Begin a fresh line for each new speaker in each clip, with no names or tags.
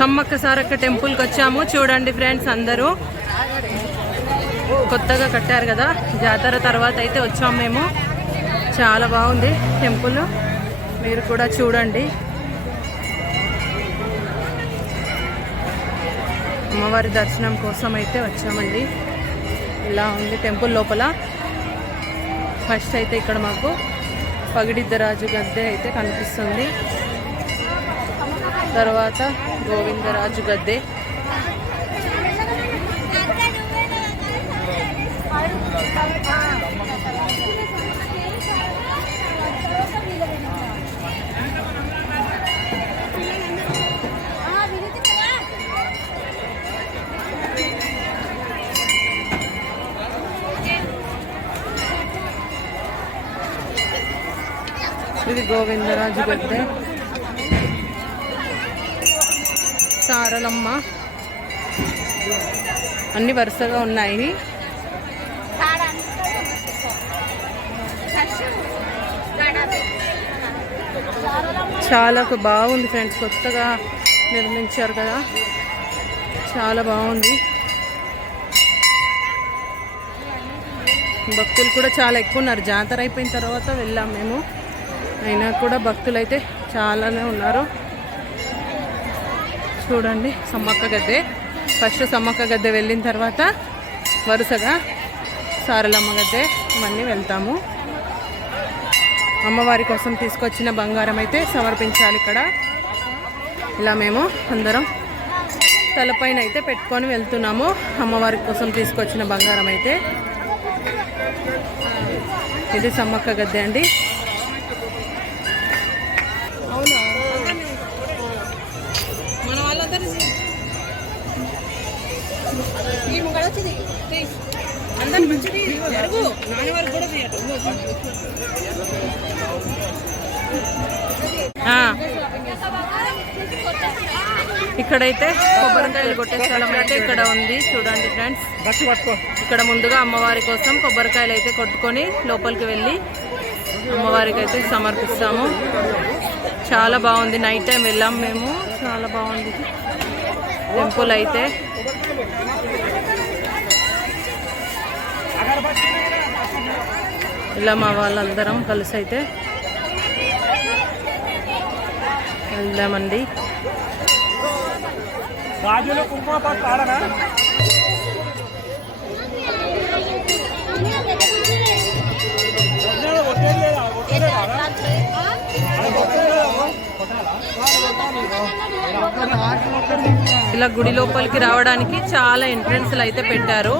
సమ్మక్క సారక్క టెంపుల్కి వచ్చాము. చూడండి ఫ్రెండ్స్ అందరూ. కొత్తగా కట్టారు కదా. జాతర తర్వాత అయితే వచ్చాము మేము. చాలా బాగుంది టెంపుల్. మీరు కూడా చూడండి. అమ్మవారి దర్శనం కోసం అయితే వచ్చామండి. ఇలా ఉంది టెంపుల్ లోపల. ఫస్ట్ అయితే ఇక్కడ మాకు పగిడిద్దరాజు గద్దె అయితే కనిపిస్తుంది. తర్వాత గోవిందరాజు గద్దె. ఇది గోవిందరాజు గద్దె. సారలమ్మ అన్ని వరుసగా ఉన్నాయి. చాలా బాగుంది ఫ్రెండ్స్ కొత్తగా నిర్మించారు కదా. చాలా బాగుంది. భక్తులు కూడా చాలా ఎక్కువ ఉన్నారు. జాతర అయిపోయిన తర్వాత వెళ్ళాం మేము. అయినా కూడా భక్తులు అయితే చాలానే ఉన్నారు. చూడండి సమ్మక్క గద్దె. ఫస్ట్ సమ్మక్క గద్దె వెళ్ళిన తర్వాత వరుసగా సారలమ్మ గద్దె ఇవన్నీ వెళ్తాము. అమ్మవారి కోసం తీసుకొచ్చిన బంగారం అయితే సమర్పించాలి ఇక్కడ. ఇలా మేము అందరం తలపైన అయితే పెట్టుకొని వెళ్తున్నాము. అమ్మవారి కోసం తీసుకొచ్చిన బంగారం అయితే. ఇది సమ్మక్క గద్దె అండి. అందరు మంచిది జరుగు నాని వరకు కూడా ఇక్కడైతే కొబ్బరికాయలు కొట్టే స్థలం అయితే ఇక్కడ ఉంది. చూడండి ఫ్రెండ్స్. ఇక్కడ ముందుగా అమ్మవారి కోసం కొబ్బరికాయలు అయితే కొట్టుకొని లోపలికి వెళ్ళి అమ్మవారికి అయితే సమర్పిస్తాము. చాలా బాగుంది. నైట్ టైం వెళ్ళాం మేము. చాలా బాగుంది. టెంపుల్ అయితే. ఇలా మా వాళ్ళందరం కలిసి అయితే. వెళ్దామండి.
రాజులు కుంకుమ పట్టు
ఇలా గుడి లోపలికి రావడానికి చాలా ఎంట్రన్స్లు అయితే పెట్టారు.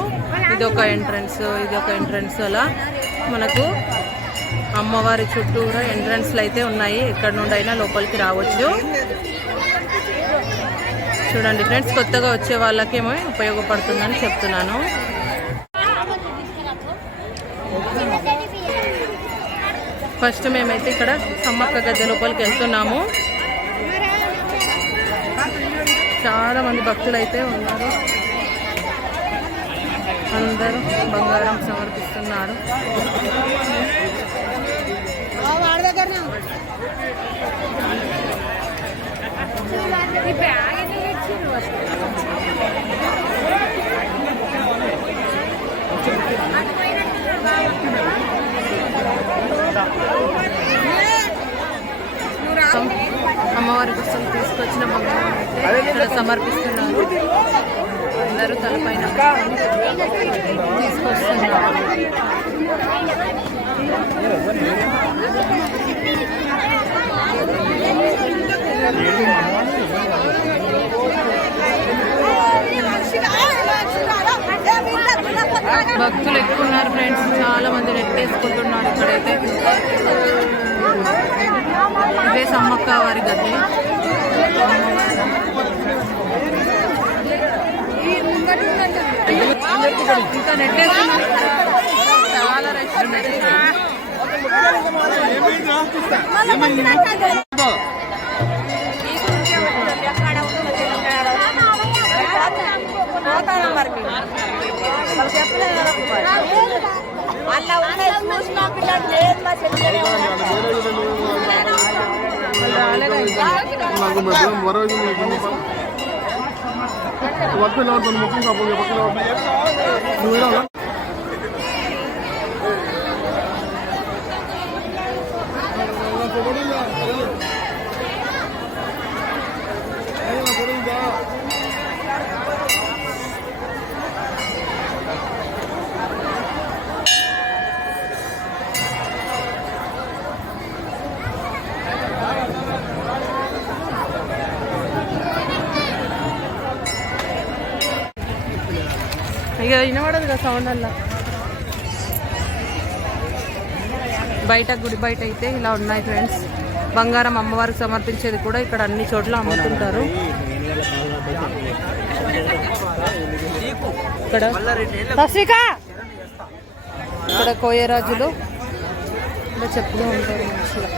ఇది ఒక ఎంట్రన్స్ ఇది ఒక ఎంట్రన్స్ అలా. మనకు అమ్మవారి చుట్టూరా ఎంట్రన్స్లు అయితే ఉన్నాయి. ఎక్కడి నుండి అయినా లోపలికి రావచ్చు. చూడండి ఫ్రెండ్స్ కొత్తగా వచ్చే వాళ్ళకేమో ఉపయోగపడుతుందని చెప్తున్నాను. ఫస్ట్ మేమైతే ఇక్కడ సమ్మక్క గద్దె లోపలికి వెళ్తున్నాము. చాలా మంది భక్తులు అయితే ఉన్నారు. అందరూ బంగారం సమర్పిస్తున్నారు. అమ్మవారి కోసం తీసుకొచ్చిన బంగారం ఇక్కడ సమర్పిస్తున్నారు. అందరూ తలపైన తీసుకొస్తున్నారు భక్తులు ఎక్కువ ఉన్నారు ఫ్రెండ్స్. చాలా మంది నెట్టేసుకుంటున్నారు ఇక్కడైతే. ఇవే సమ్మక్క వారి గది. ఇంకా చాలా రష్ ఉన్నది
అలా ఉన్నాయి చూసిన పిల్లలు లేదు మా చెల్లెలు
వాళ్ళు
నాకు మరో వర్క్ వెళ్ళవద్దు ముఖ్యంగా నువ్వు
ఇక వినబడదు కదా సౌండ్ అలా. బయట గుడి బయట అయితే ఇలా ఉన్నాయి ఫ్రెండ్స్ బంగారం అమ్మవారికి సమర్పించేది కూడా ఇక్కడ అన్ని చోట్ల అమ్ముతుంటారు. ఇక్కడ సస్విక ఇక్కడ కోయరాజులు ఇలా చెప్తూ ఉంటారు
మనుషులు.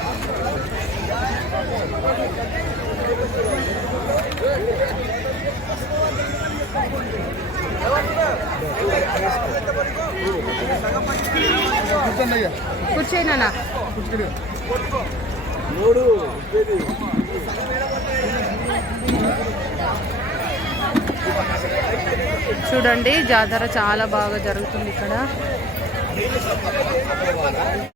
చూడండి జాతర చాలా బాగా జరుగుతుంది ఇక్కడ.